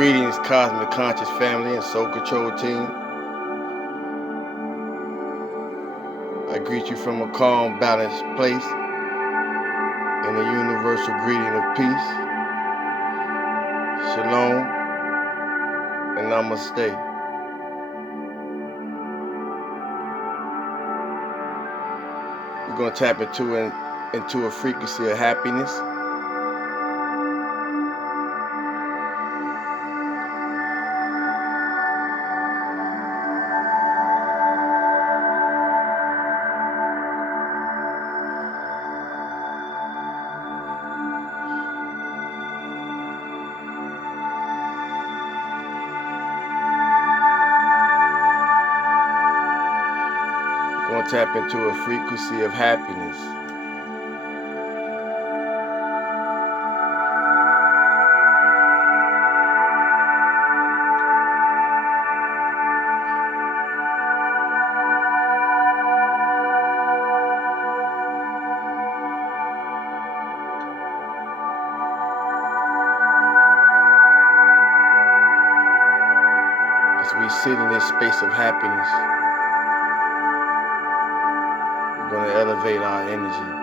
Greetings, Cosmic Conscious family and Soul Control team. I greet you from a calm, balanced place in a universal greeting of peace. Shalom and Namaste. We're going to tap into a frequency of happiness. We're going to tap into a frequency of happiness. As we sit in this space of happiness, we're going to elevate our energy.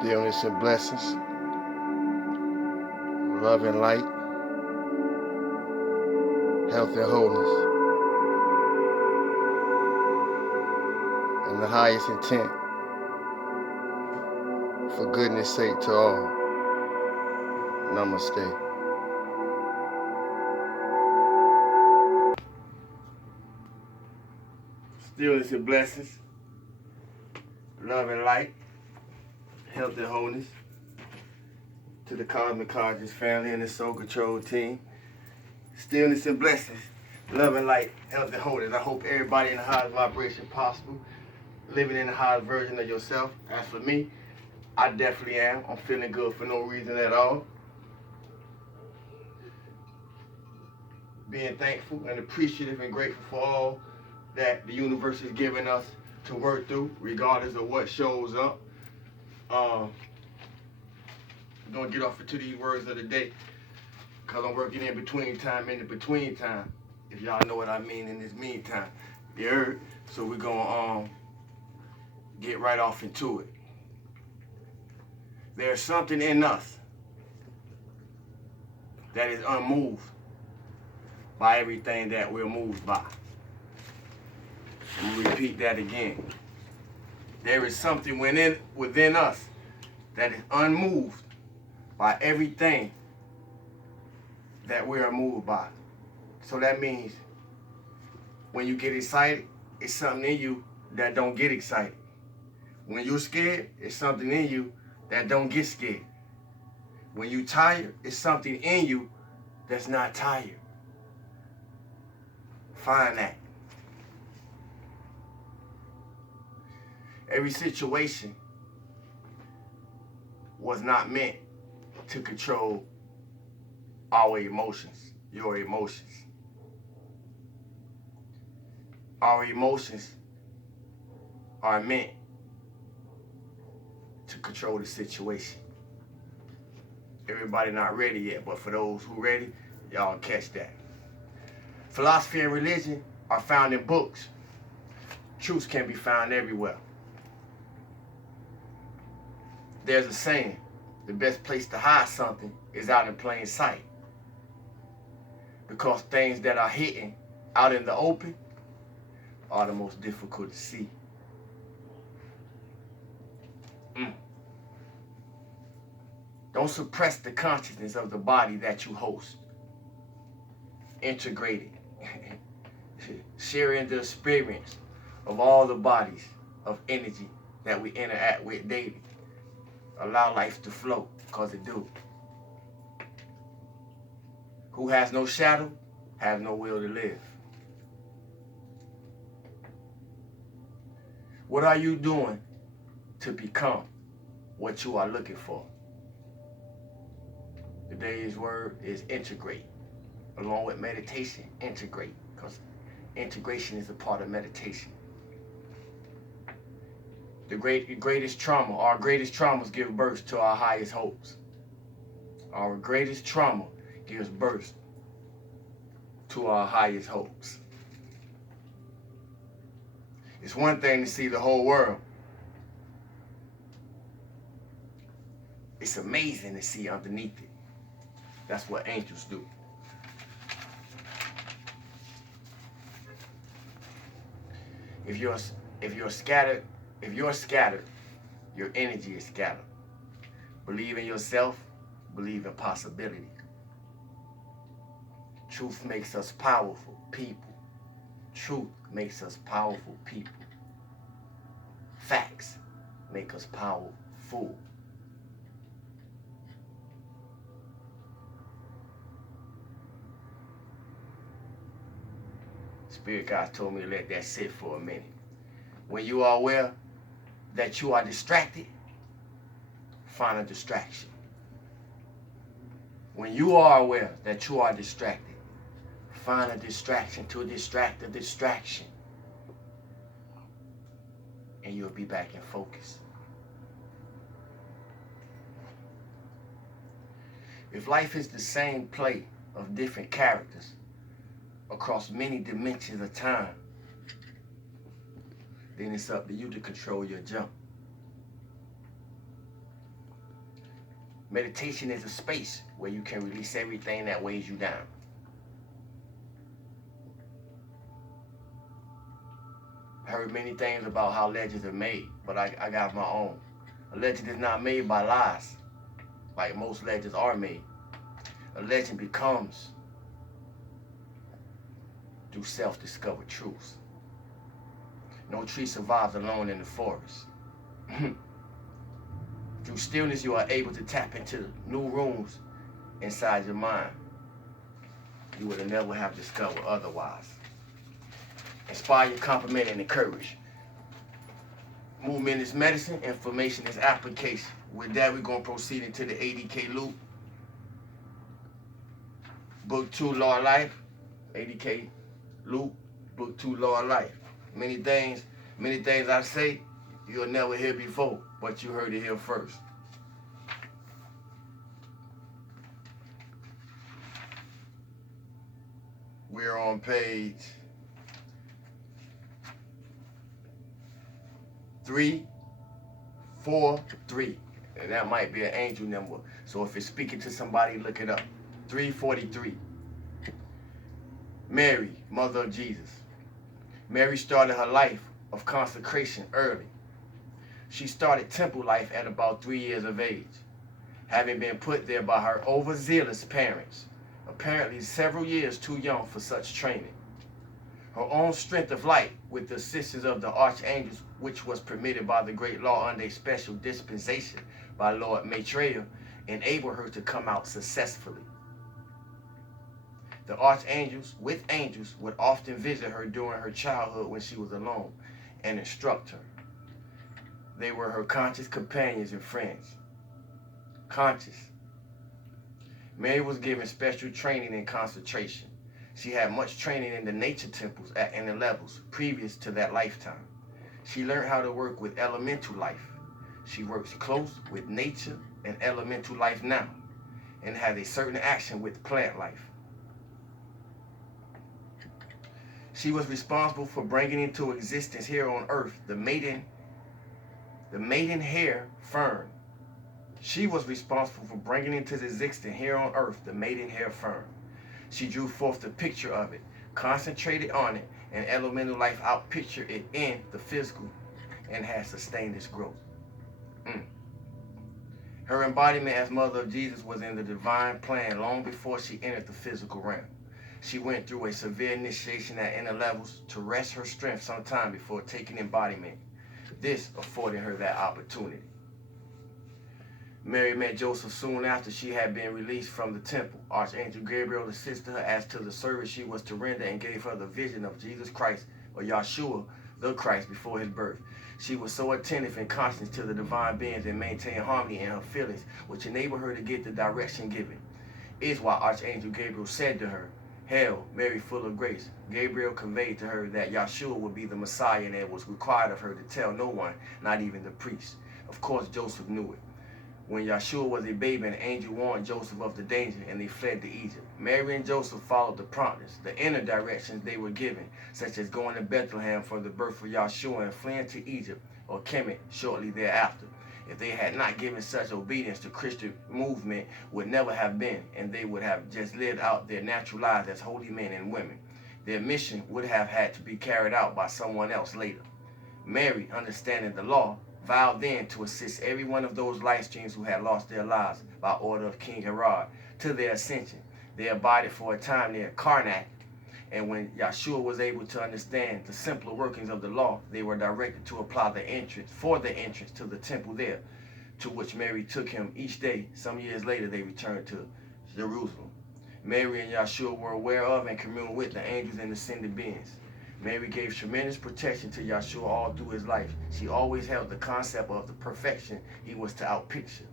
Stillness and blessings, love and light, health and wholeness, and the highest intent for goodness sake to all. Namaste. Stillness and blessings, love and light, health and wholeness to the Cosmic Conscious family and the Soul Control team. Stillness and blessings, love and light, health and wholeness. I hope everybody in the highest vibration possible, living in the highest version of yourself. As for me, I definitely am. I'm feeling good for no reason at all. Being thankful and appreciative and grateful for all that the universe is giving us to work through, regardless of what shows up. I'm gonna get off into these words of the day because I'm working in between time, if y'all know what I mean in this meantime. You heard? So we're gonna get right off into it. There's something in us that is unmoved by everything that we're moved by. I'm gonna repeat that again. There is something within us that is unmoved by everything that we are moved by. So that means when you get excited, it's something in you that don't get excited. When you're scared, it's something in you that don't get scared. When you're tired, it's something in you that's not tired. Find that. Every situation was not meant to control our emotions, your emotions. Our emotions are meant to control the situation. Everybody not ready yet, but for those who ready, y'all catch that. Philosophy and religion are found in books. Truths can be found everywhere. There's a saying, the best place to hide something is out in plain sight. Because things that are hidden out in the open are the most difficult to see. Don't suppress the consciousness of the body that you host. Integrate it. Sharing the experience of all the bodies of energy that we interact with daily. Allow life to flow, because it do. Who has no shadow, has no will to live. What are you doing to become what you are looking for? Today's word is integrate. Along with meditation, integrate. Because integration is a part of meditation. Our greatest traumas give birth to our highest hopes. Our greatest trauma gives birth to our highest hopes. It's one thing to see the whole world. It's amazing to see underneath it. That's what angels do. If you're scattered, your energy is scattered. Believe in yourself, believe in possibility. Truth makes us powerful people. Truth makes us powerful people. Facts make us powerful. Spirit God told me to let that sit for a minute. When you are aware that you are distracted, find a distraction. When you are aware that you are distracted, find a distraction to distract the distraction. And you'll be back in focus. If life is the same play of different characters across many dimensions of time, then it's up to you to control your jump. Meditation is a space where you can release everything that weighs you down. I heard many things about how legends are made, but I got my own. A legend is not made by lies, like most legends are made. A legend becomes through self-discovered truths. No tree survives alone in the forest. Through stillness, you are able to tap into new rooms inside your mind you would have never have discovered otherwise. Inspire, compliment, and encourage. Movement is medicine, information is application. With that, we're going to proceed into the 80K loop. Book 2, Law of Life. 80K loop, Book 2, Law of Life. Many things I say you'll never hear before, but you heard it here first. We're on page 343, and that might be an angel number. So if it's speaking to somebody, look it up. 343. Mary, mother of Jesus. Mary started her life of consecration early. She started temple life at about 3 years of age, having been put there by her overzealous parents, apparently several years too young for such training. Her own strength of light, with the assistance of the archangels, which was permitted by the great law under a special dispensation by Lord Maitreya, enabled her to come out successfully. The archangels with angels would often visit her during her childhood when she was alone and instruct her. They were her conscious companions and friends. Conscious. Mary was given special training in concentration. She had much training in the nature temples and the levels previous to that lifetime. She learned how to work with elemental life. She works close with nature and elemental life now and has a certain action with plant life. She was responsible for bringing into existence here on earth the maiden hair fern. She was responsible for bringing into existence here on earth the maiden hair fern. She drew forth the picture of it, concentrated on it, and elemental life outpictured it in the physical and has sustained its growth. Her embodiment as Mother of Jesus was in the divine plan long before she entered the physical realm. She went through a severe initiation at inner levels to rest her strength some time before taking embodiment. This afforded her that opportunity. Mary met Joseph soon after she had been released from the temple. Archangel Gabriel assisted her as to the service she was to render and gave her the vision of Jesus Christ, or Yahshua, the Christ, before his birth. She was so attentive and conscious to the divine beings and maintained harmony in her feelings, which enabled her to get the direction given. Is why Archangel Gabriel said to her, "Hail, Mary, full of grace." Gabriel conveyed to her that Yahshua would be the Messiah and it was required of her to tell no one, not even the priest. Of course, Joseph knew it. When Yahshua was a baby, an angel warned Joseph of the danger, and they fled to Egypt. Mary and Joseph followed the promptings, the inner directions they were given, such as going to Bethlehem for the birth of Yahshua and fleeing to Egypt or Kemet shortly thereafter. If they had not given such obedience, the Christian movement would never have been, and they would have just lived out their natural lives as holy men and women. Their mission would have had to be carried out by someone else later. Mary, understanding the law, vowed then to assist every one of those life streams who had lost their lives by order of King Herod to their ascension. They abided for a time near Karnak, and when Yahshua was able to understand the simpler workings of the law, they were directed to apply the entrance to the temple there, to which Mary took him each day. Some years later, they returned to Jerusalem. Mary and Yahshua were aware of and communed with the angels and ascended beings. Mary gave tremendous protection to Yahshua all through his life. She always held the concept of the perfection he was to outpicture.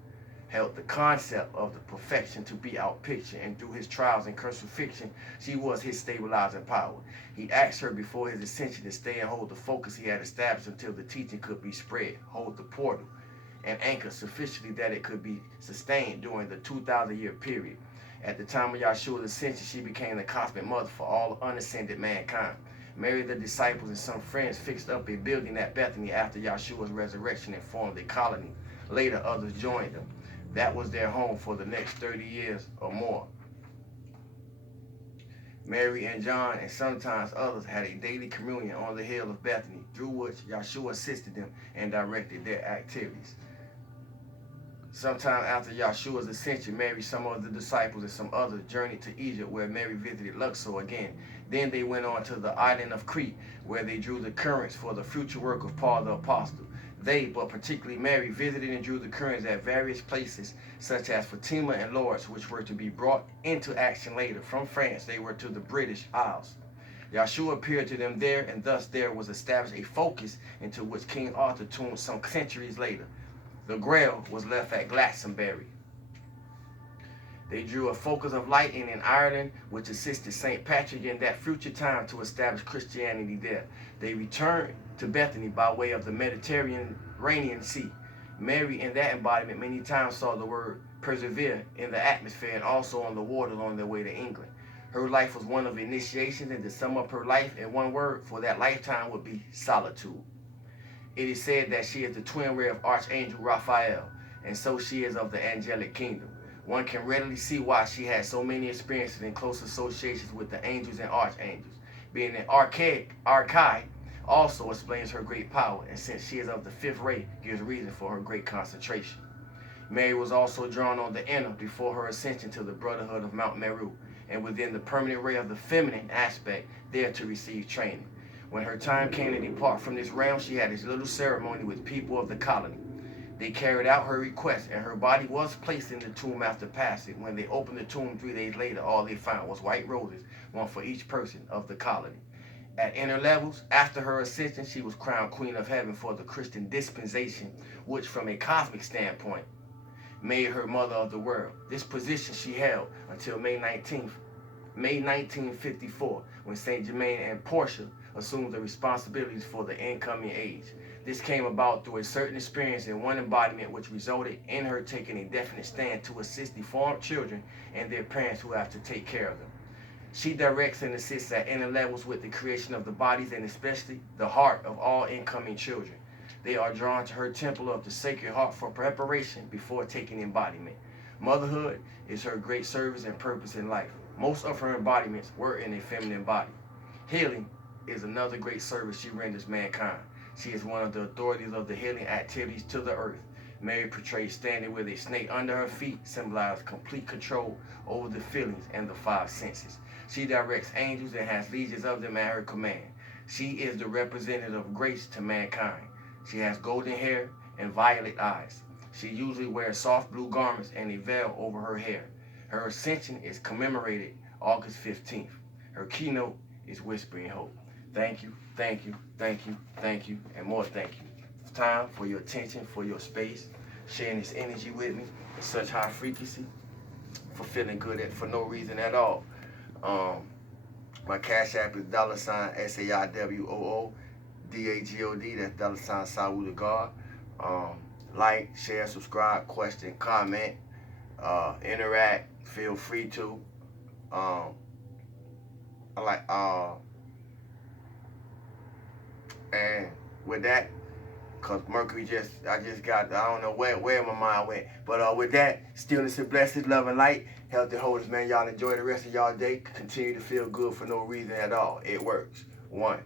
Held the concept of the perfection to be outpictured, and through his trials and crucifixion, she was his stabilizing power. He asked her before his ascension to stay and hold the focus he had established until the teaching could be spread, hold the portal, and anchor sufficiently that it could be sustained during the 2,000-year period. At the time of Yahshua's ascension, she became the cosmic mother for all unascended mankind. Mary, the disciples, and some friends fixed up a building at Bethany after Yahshua's resurrection and formed a colony. Later, others joined them. That was their home for the next 30 years or more. Mary and John and sometimes others had a daily communion on the hill of Bethany, through which Yahshua assisted them and directed their activities. Sometime after Yahshua's ascension, Mary, some of the disciples, and some others journeyed to Egypt, where Mary visited Luxor again. Then they went on to the island of Crete, where they drew the currents for the future work of Paul the Apostle. They, but particularly Mary, visited and drew the currents at various places, such as Fatima and Lourdes, which were to be brought into action later. From France, they were to the British Isles. Yahshua appeared to them there, and thus there was established a focus into which King Arthur tuned some centuries later. The Grail was left at Glastonbury. They drew a focus of light in Ireland, which assisted St. Patrick in that future time to establish Christianity there. They returned to Bethany by way of the Mediterranean Sea. Mary, in that embodiment, many times saw the word persevere in the atmosphere and also on the waters on their way to England. Her life was one of initiation, and to sum up her life in one word for that lifetime would be solitude. It is said that she is the twin ray of Archangel Raphael, and so she is of the angelic kingdom. One can readily see why she had so many experiences and close associations with the angels and archangels. Being an archai also explains her great power, and since she is of the fifth ray, gives reason for her great concentration. Mary was also drawn on the inner before her ascension to the brotherhood of Mount Meru, and within the permanent ray of the feminine aspect, there to receive training. When her time came to depart from this realm, she had a little ceremony with people of the colony. They carried out her request, and her body was placed in the tomb after passing. When they opened the tomb 3 days later, all they found was white roses, one for each person of the colony. At inner levels, after her ascension, she was crowned Queen of Heaven for the Christian dispensation, which from a cosmic standpoint made her mother of the world. This position she held until May 1954, when Saint Germain and Portia assumed the responsibilities for the incoming age. This came about through a certain experience in one embodiment, which resulted in her taking a definite stand to assist deformed children and their parents who have to take care of them. She directs and assists at inner levels with the creation of the bodies and especially the heart of all incoming children. They are drawn to her temple of the Sacred Heart for preparation before taking embodiment. Motherhood is her great service and purpose in life. Most of her embodiments were in a feminine body. Healing is another great service she renders mankind. She is one of the authorities of the healing activities to the earth. Mary portrays standing with a snake under her feet, symbolizes complete control over the feelings and the 5 senses. She directs angels and has legions of them at her command. She is the representative of grace to mankind. She has golden hair and violet eyes. She usually wears soft blue garments and a veil over her hair. Her ascension is commemorated August 15th. Her keynote is Whispering Hope. Thank you, thank you, thank you, thank you, and more thank you. It's time for your attention, for your space, sharing this energy with me at such high frequency, for feeling good for no reason at all. My Cash App is $SAIWOO DAGOD. That's $Sawu the God. Like, share, subscribe, question, comment, interact. Feel free to. And with that, cause Mercury I don't know where my mind went. But with that, stillness and blessings, love and light, healthy wholeness, man. Y'all enjoy the rest of y'all day. Continue to feel good for no reason at all. It works. 1.